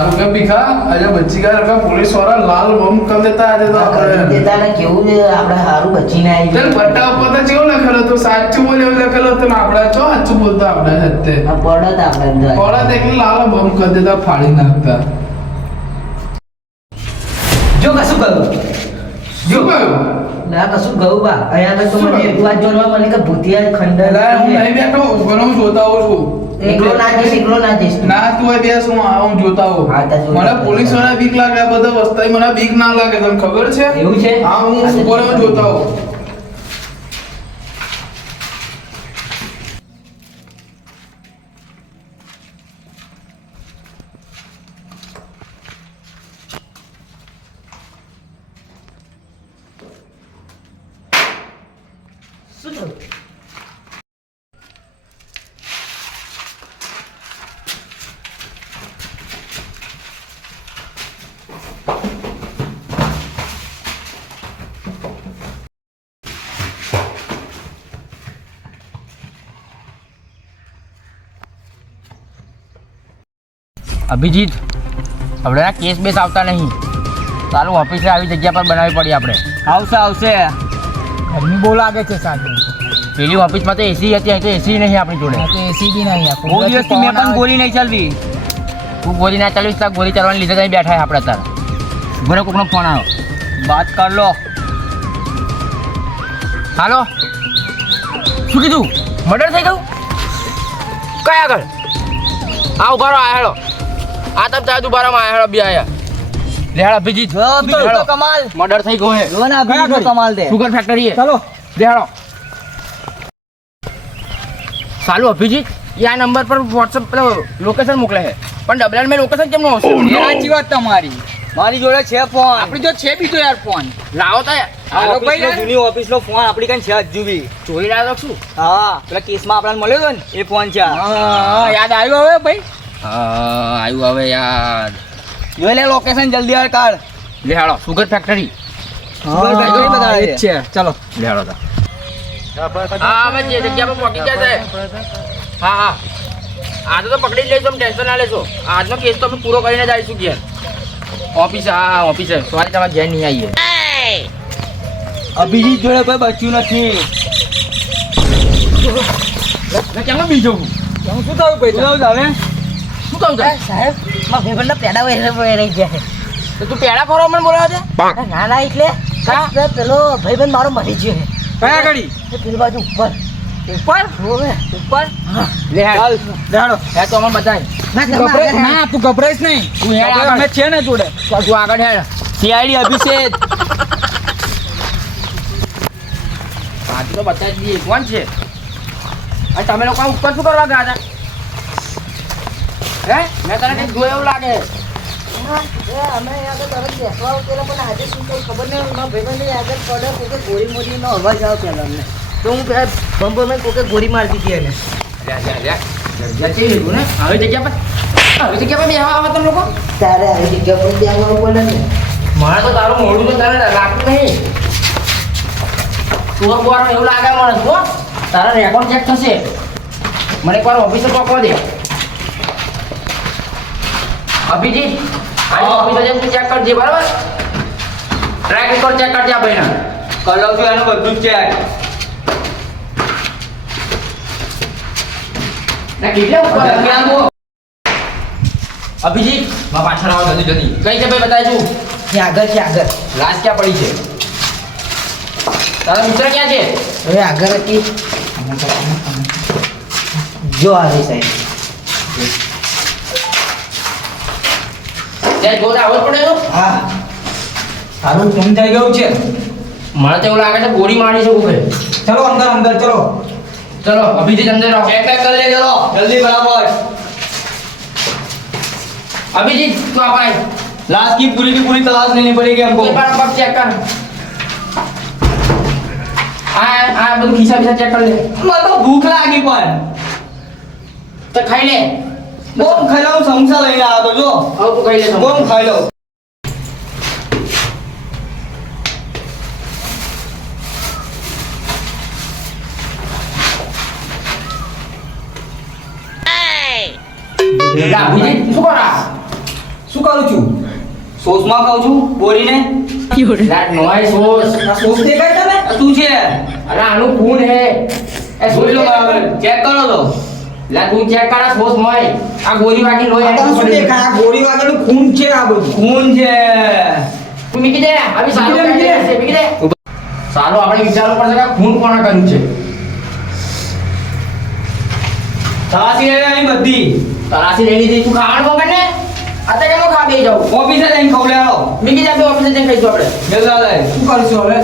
સારું કે ભીખા આજે બચી ગયા રકા પોલીસ વાળા લાલ બમ કર દેતા આજે તો આપણે દેતા ને કેવું છે આપણે હારું બચીને આવી ચલ બટ્ટા ઉપર તો કેવું લખેલું હતું સાચું બોલે એવું લખેલું હતું ને આપણે તો સાચું બોલતા આપણે સત્ય પડત આપણે પડત એટલે લાલ બમ કર દેતા ફાડી નાખતા જો કશું ગયું શું કહ્યું ના કશું ગયું બા અહીંયા તો મને એક વાત જોવા મને કે ભૂતિયા ખંડર એલા હું નહીં બેઠો ઉભો જોતા હોઉં છું એકલો ના જઈશ ના તું એ બેસ હું જોતા હોઉં હા, તા જોતા મને પોલીસ વાળા બીક લાગે આ બધા વસ્તાઈ મને બીક ના લાગે તને ખબર છે એવું છે હા હું ઉભો રહીને જોતા હોઉં શું થયું અભિજીત આપણે આ કેસ બેસ આવતા નહીં તારું ઓફિસે આવી જગ્યા પર બનાવવી પડી આપણે આવશે ગરમી બહુ લાગે છે સાહેબ પેલી ઓફિસમાં તો એસી હતી અહીં તો એસી નહીં આપણી જોડે તો એસી બી નહીં બહુ દિવસથી મેં પણ ગોળી નહીં ચાલવી તું ગોળી ના ચાલવી તો ગોળી ચાલવાને લીધે અહીં બેઠા આપણે તાર બરો કોકનો ફોન આવ્યો વાત કર લો હાલો શું કીધું મર્ડર થઈ ગયું કયા આગળ આ ઉભા રહો આ હેડો આ તમ ચાર્જ ઉભા રહો આ હેડો બી આયા લે હેડો અભિજીત તો કમાલ મર્ડર થઈ ગયો હે જો ને અભિજીત કમાલ દે સુગર ફેક્ટરી હે ચલો દેખાડો સાલું અભિજીત એ આ નંબર પર વોટ્સઅપ પેલો લોકેશન મોકલે છે પણ ડબલ મેં લોકેશન કેમ નો આવશે એ સાચી વાત તમારી મારી જોડે છે ફોન આપણી જો છે બીજો યાર ફોન લાવો તો હાલો ભાઈ જૂની ઓફિસ નો ફોન આપણી કઈ છે હજુ બી ચોરી લાવ્યો છું હા પેલા કેસમાં આપણને મળ્યો હતો ને એ ફોન છે યાદ આવ્યું હવે ભાઈ હા આવ્યું હવે યાર જોઈ લે લોકેશન જલ્દી યાર કાઢ લે હાલો સુગર ફેક્ટરી સુગર ફેક્ટરી બતાવે છે ચલો લે હાલો તા હા અમે જે જગ્યા પર પહોંચી ગયા છે હા હા આજે તો પકડી જ લઈશું ટેન્શન ના લેશો આજનો કેસ તો અમે પૂરો કરીને જ આવીશું ઘેર ઓફિસ હા ઓફિસ સોરી તમારે ઘેર નહીં આવીએ અભિજીત જોડે કોઈ બચ્યું નથી કેમ બીજો શું થયું ભાઈ શું થયું શું કહું સાહેબ માં ભાઈબંધ પેડા રહી જાય તો તું પેડા ફરવા મને બોલાવે છે ના ના એટલે પેલો ભાઈબંધ મારો મરી ગયો કયા ઘડી છે પેલી બાજુ ઉપર ઉપર હોવે ઉપર લે ચાલ જાડો હે તો અમને બતાય ના તું ગભરાઈશ નહીં તું હેડ આપણે આગળ છે ને જોડે તું આગળ હેડ સીઆઈડી અભિષેક આજે તો બતાવી દઈએ કોણ છે અને તમે લોકો ઉપર શું કરવા ગયા હતા હે મેં તને કંઈક જોયું એવું લાગે અમે આગળ તરત બેસવા ઉતરેલા પણ આજે શું કઈ ખબર નહીં ભાઈબંધ આગળ પડે કોકે ગોળી મોરીનો અવાજ આવે પેલા અમને તો હું બંબો કોકે ગોળી મારતી હતી એને જતી રહ્યું ને આવી જગ્યા પર બેહવા આવો તમે લોકો તારે આવી જગ્યા પર બેસવું પડે ને મારે તો તારું મોઢું તો તારે લાગતું નહીં તું બોવાનું એવું લાગે મને તો તારા રેકોર્ડ ચેક થશે મને એકવાર ઓફિસે પકવા દે અભિજીત આ ઓફિસે જઈને ચેક કરજે બરાબર ટ્રેક રેકોર્ડ ચેક કરજે આ ભાઈના કરી લઉં છું એનું બધું જ ચેક ના કેટલા ઉપર અભિજીત માં પાછળ આવો જલ્દી જલ્દી કઈ છે ભાઈ બતાય છું ત્યાં આગળ લાશ ક્યાં પડી છે તારા મિત્ર ક્યાં છે હવે આગળ હતી જો આવી સાહેબ ત્યાં જોર આવડ પડે તો હા સારું કેમ થઈ ગયું છે મને તો એવું લાગે છે ગોળી મારી છે કોઈ ચલો અંદર ચલો ચલો અભિજીત અંદર આવો ચેક કરી લે ચલો જલ્દી બરાબર अभिजीत तू आप आए लाश की पूरी तलाश लेनी पड़ेगी हमको एक बार पग चेक कर आ બધું ખિસ્સા ચેક કર લે મને તો ભૂખ લાગી પણ તો ખાઈ લે બોમ ખાઈ લઉં સમોસા લઈને આવ્યો તો જો હવે તું ખાઈ લે બોમ ખાઈ લઉં અભિજીત શું સોસમાં કહું છું બોરીને લા નોય સોસ આ સોસ દેખાય તમે આ શું છે અરે આનું ખૂન હે એ જોઈ લો બરાબર ચેક કરો તો લા તું ચેક કર આ સોસ મોય આ ગોળી વાગી લોહી આ તો શું દેખાય આ ગોળી વાગેલું ખૂન છે આ બધું ખૂન છે તું મીકી દે આવી સારું મીકી દે, છે મીકી દે સાલો આપણે વિચારવું પડશે કે આ ખૂન કોણે કર્યું છે તલાસી લેવાની બધી તલાસી લઈ લીધી તું ખાવાનું મોકલ ને અત્યારે કેમ ખા બેહી જાવ ઓફિસે જઈને ખવડાવો મીકી જા ઓફિસે જઈને ખાઈશું આપણે બેસાડે શું કરશું હવે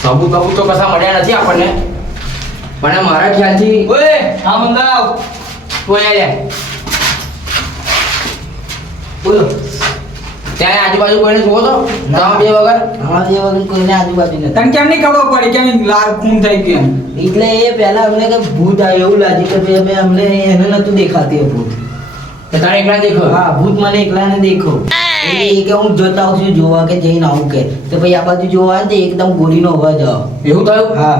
સબૂત તો કશા મળ્યા નથી આપણને પણ મારા ખ્યાલથી ઓય આ મંગાવ તું અહીંયા લે બોલો ત્યાં આજુબાજુ કોઈને જોવો તો ના બે વગર અમારે એ વગર કોઈને આજુબાજુ નથી તને કેમ નહીં ખબર પડી કેમ લાલ ખૂન થઈ ગયું એટલે એ પહેલા અમને કે ભૂત આવ્યું એવું લાગ્યું કે ભાઈ અમે અમને એને નતું દેખાતી એ ભૂત તો તારે એકલા દેખો હા ભૂત મને એકલાને દેખો એટલે એ કે હું જોતા આવું છું જોવા કે જઈને આવું કે તો પછી આ બાજુ જોવા આવે ને તો એકદમ ગોળીનો અવાજ આવે એવું થયું હા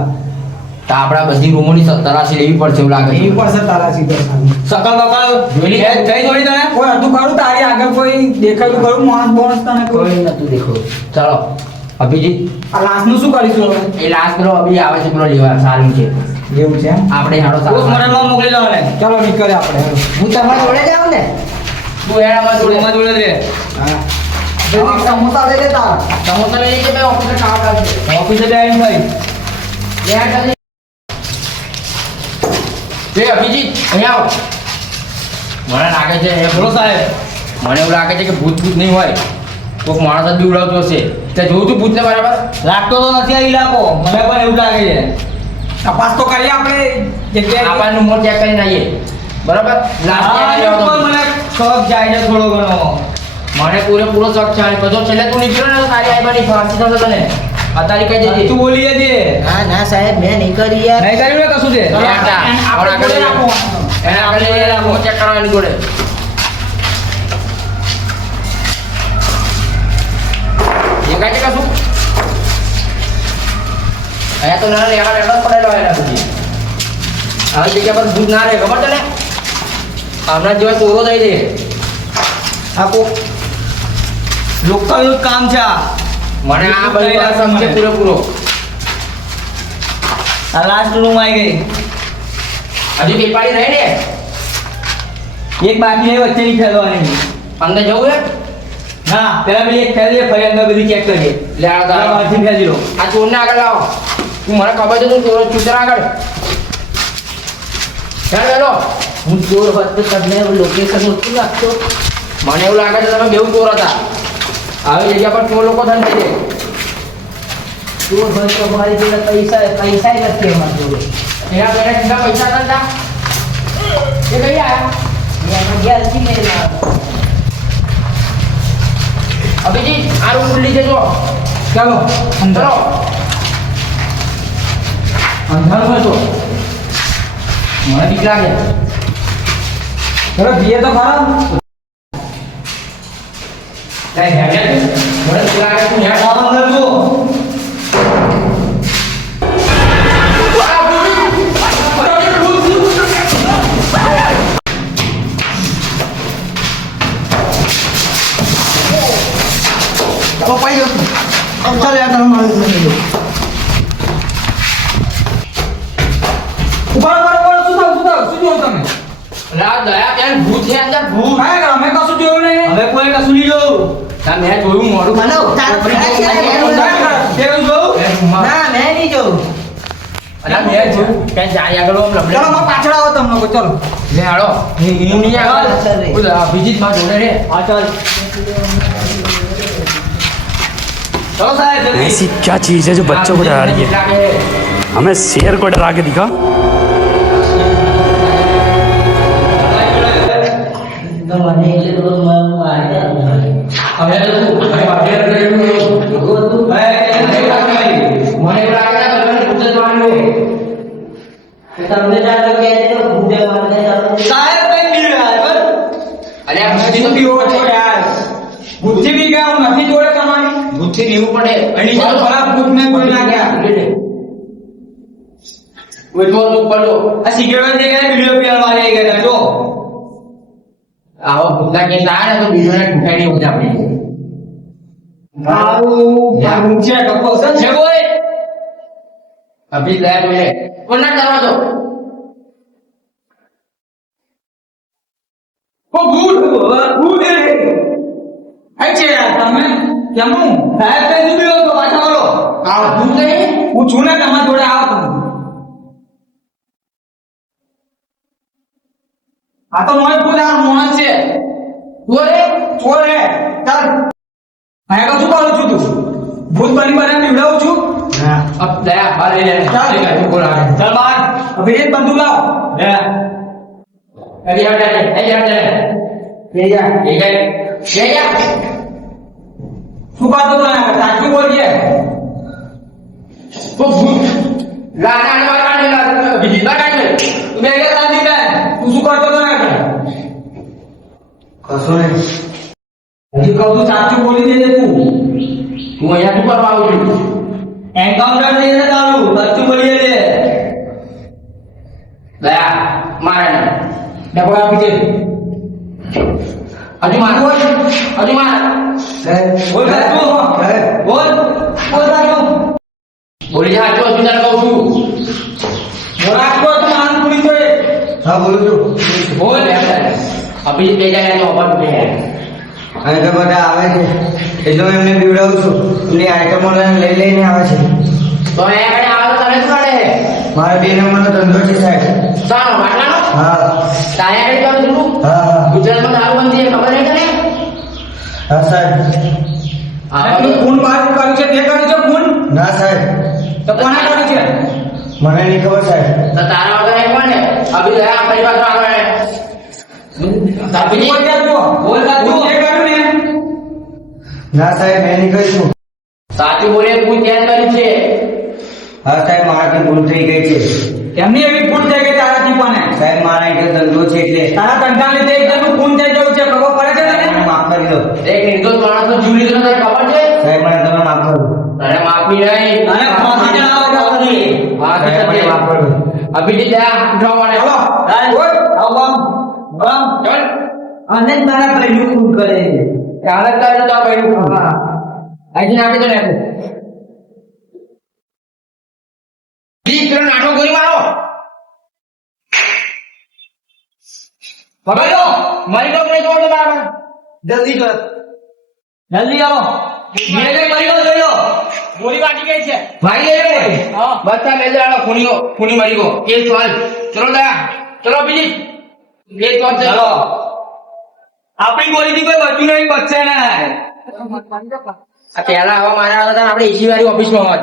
તો આપણા બધી રૂમોની તલાશી લેવી પડશે એવું લાગે છે પડશે તારા સીધા સકલ બકલ જોઈ લી. જઈ જોડી તને કોઈ હતું ખરું તારી આગળ કોઈ દેખાયું ખરું માણસ બોણસ તને કોઈ કોઈ નતું દેખો ચાલો અભિજીત આ લાશનું શું કરીશું હવે એ લાસ્ટ પેલો અભી આવે છે પેલો લેવા સારું છે એવું છે એમ આપણે હાડો સારો પોસ્ટમોર્ટમમાં મોકલી દો ને ચાલો નીકળે આપણે હું તમારા જોડે જ આવું ને તું એનામાં જોડેમાં જોડે રે હા સમોસા લઈ લેતા સમોસા લઈ લેજે ભાઈ ઓફિસે ખાવા આવશે ઓફિસે જઈને ભાઈ ત્યાં જલ્દી એ અભિજીત અહીંયા આવો મને લાગે છે એ બોલો સાહેબ મને એવું લાગે છે કે ભૂત ભૂત નહીં હોય કોઈક માણસ જ બીવડાવતો હશે તે જોયું તું ભૂતને બરાબર લાગતો તો નથી આ ઇલાકો મને પણ એવું લાગે છે તપાસ તો કરીએ આપણે જગ્યાએ આપણનું મોં ચેક કરીને આવીએ બરાબર લાસ્ટ મને શોખ જાય છે થોડો ઘણો મને પૂરેપૂરો શોખ છે અને કજો છેલ્લે તું નીકળ્યો ને તો તારી આઈબાની ફાંસી થશે તને અત્યારે કઈ જજે તું બોલી જજે ના ના સાહેબ મેં નહીં કરી યાર નહીં કર્યું ને કશું છે એને આગળ લઈ જાઓ. એને આગળ લઈ જાઓ. મોં ચેક કરવા એની જોડે દેખાય છે કશું અહીંયા તો નાના લેવા લેવા પડેલો એના પછી આવી જગ્યા પર દૂધ ના રહે ખબર તને હમણાં જેવા ચોરો થઈ જાય આપો લોકલ નું કામ છે આ મને આ બધી વાત સમજે પૂરેપૂરો આ લાસ્ટ રૂમ આવી ગઈ હજુ પેપાડી રહી ને એક બાકી નહીં વચ્ચેની ફેરવાની અંદર જવું હે ના પેલા પેલી એક ફેરવીએ ફરી અંદર બધી ચેક કરીએ લે આ આ ગાળો. બહારથી ફેરવી લો આ ચોરને આગળ લાવો તું મને ખબર છે તું ચોર ચૂતર આગળ ચાલ વેલો હું ચોર હોત તો તમને લોકેશન નહોતું લાગતો મને એવું લાગે છે તમે બેઉ ચોર હતા આવી જગ્યા પર ચોર લોકો ધન થઈ ચોર હોય તો મારી જોડે પૈસા નથી અમારી જોડે જાય એના પેલા કેટલા પૈસા કરતા એ કઈ આયા એમાં ગેરથી લઈને આવ્યો. અભિજીત આ રૂમ ખુલ્લી છે જો ચાલો અંદર ચલો અંધારું હોય તો મને બીક લાગે ચલો જઈએ તો ખરા કઈ હેડે મને બીક લાગે તું હેડ આ અંદર જો ચાલ યાર તમે મારું ઉપર શું જોયું તમે લા દયા બેન ભૂત છે અંદર ભૂત કાંઈ કર, અમે કશું જોયું નહીં અમે કોઈ કશું નહીં જોયું તા મેં જોયું મોડું મને તારો ફ્રેન્ડ છે ને, એનું કાંઈ કર, તેવું જોયું એ રૂમમાં. ના મેં નહીં જોયું અલા મેં જોયું ક્યાંય જાય આગળ આમ લબડે. ચલો માં પાછળ આવો તમને કોઈ ચાલો લે હાલો હું નહીં આગળ ચાલ રે. બોલ અભિજીત માં જોડે રે હા ચાલ चलो साहब जल्दी ऐसी क्या चीज़ है जो बच्चों को डरा रही है हमें शेर को डरा के दिखा તો મને એટલે તો હું આવ્યા હવે તો તું ભાઈ બાજે રહ્યું હતું મને એવું લાગે ને તમને ભૂત જ માર્યું તમને ચાલો કે છે તો ભૂતે મારને ચાલો साहब कहीं मिल रहा है पर અલ્યા ભૂતથી તો भी પીવો हो છે यार बुद्धि भी क्या हूं नहीं जोड़े कमानी ભૂતથી પીવું પડે अड़ी चल भला भूत में कोई ना गया કોઈ તો ઉપર જો आ सिगरेट दे गए वीडियो पे वाले गए जो આવો ભૂતના કેસ આવે ને તો બીજોને ઠુકાઈ નહીં ઉઠે આપણે સારું છે કપો છે બોય અભી દયા બોલે કોના દરવાજો ઓ ભૂત આઈ છે તમે કેમનું સાહેબ કઈ દીધું તો પાછા બોલો આ ભૂત નહીં હું છું ને તમારા જોડે આવો આ તો મોય ભૂત આ મોણ છે બોલે ઓરે ચાલ આ શું કરું છું તું ભૂત બની બીવડાવું છું અબ દયા બહાર લઈ લે ચાલ બોલ આગળ ચાલ બહાર હવે એક બંદૂક લાવ લે અરે યાર લે જા એ ગઈ શું કરતો તો સાચું બોલજે તો ભૂત લાના મારવાને બીજી બાર કાઢ તું બે કે શાંતિ લે તું શું કરતો તો કશું નહીં હજી કહું તું સાચું બોલી દેજે તું હું અહીંયા શું કરવા આવું છું એન્કાઉન્ટર નહીં ને તારું સાચું બોલી દેજે દયા મારે ડબકા આપી હજુ માર બોલ બોલ સાચું બોલ બોલ સાચું બોલી જા હજુ હજુ તને કહું છું મોરાક તો માન પૂરી કરે હા બોલું છું બોલ અભી બે જાય તો ઓપન બે અહીં તો બધા આવે છે એટલે હું એમને પીવડાવું છું એમની આઈટમો લઈને આવે છે તો અહીંયા આગળ આવે તો તને શું કરે મારા 2 નંબરનો ધંધો છે સાહેબ સાનો માટલાનો હા તાયા આગળ કરું છું હા હા ગુજરાતમાં દારૂ બંધી છે ખબર નહીં તને હા સાહેબ તું ખૂન બહાર કર્યું છે તે કર્યું છે ખૂન ના સાહેબ તો કોને કર્યું છે મને નહીં ખબર સાહેબ તો તારા વગર એક કોણ છે અભી દયા પરિવાર તો આવે બોલ સાચું બોલ સાચું તે કર્યું ને ના સાહેબ મેં નહીં કર્યું સાચું બોલે કોઈ ત્યાં કર્યું છે હા સાહેબ મારાથી ભૂલ થઈ ગઈ છે કેમની એવી ભૂલ થઈ ગઈ તારાથી પણ સાહેબ મારા એક ધંધો છે એટલે તારા ધંધા લીધે એકદમ ખૂન થઈ ગયું છે ખબર પડે છે તને મને માફ કરી દો એક નિર્દોષ માણસનો જીવ લીધો તને ખબર છે સાહેબ મને તમે માફ કરો તને માફી નહીં અને ફાંસી ચડાવો ફાંસી હા તો સાહેબ મને માફ કરો અભી દયા ઉઠાવ મને ચાલો બોલ આવો બમ ચાલ અને જ મારા પહેલું ખૂન કરે ચાલે તારે તો ભાઈ હા આજે નાખી દો ને નાટો ગોળી મારો પકડો મારી તો નહીં જોડો બરાબર જલ્દી કર જલ્દી આવો ધીરે ધીરે મરી ગયો જોઈ લો ગોળી વાગી ગઈ છે ભાઈ લે હા બધા લે જાડો ખૂની મરી ગયો કેસ વાલ ચલો દયા ચલો બીજી કેસ વાલ ચાલો આપણી ગોળીથી કોઈ બચ્યું નહીં બચશે ને આ પહેલા હવા મારા હતા આપણે એસી વાળી ઓફિસમાં હોત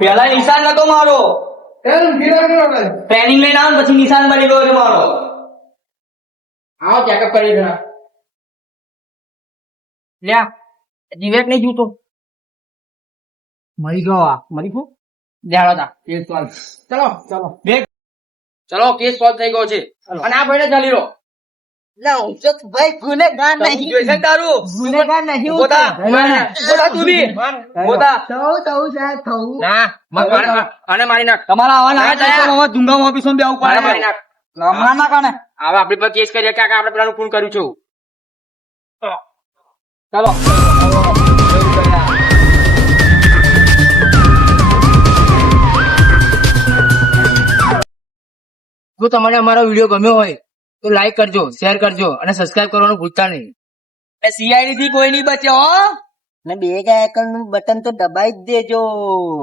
પેલા નિશાન નતો મારો ટ્રેનિંગ લઈને આવ પછી નિશાન મળી ગયો છે મારો આવો ચેકઅપ કરી જરા લ્યા જીવેક નહીં જોતો મરી ગયો આ મરી ગયો જાડો તા કેસ સોલ્વ ચલો ચલો કેસ સોલ્વ થઈ ગયો છે અને આ ભાઈને ચાલી રહ્યો ના હું તો ભાઈ ગુનેગાર નહીં જોઈશે તારું ગુનેગાર નહીં હું ગોતા ગોતા તું બી ગોતા થવું સાહેબ થવું ના અને મારી નાખ તમારા આવા ના ના, ના. ચાલે ધુંગા ઓફિસમાં બેવું અને પડે મારી નાખ હમણાં ના કાને હવે આપણી પર કેસ કરીએ કે આપણે પેલાનું ફોન કર્યું છું ચાલો જો તમને અમારો વિડીયો ગમ્યો હોય તો લાઈક કરજો શેર કરજો અને સબસ્ક્રાઇબ કરવાનું ભૂલતા નહીં સીઆઈડી થી કોઈ નહીં બચે હો ને બે ગાયકર નું બટન તો દબાઈ જ દેજો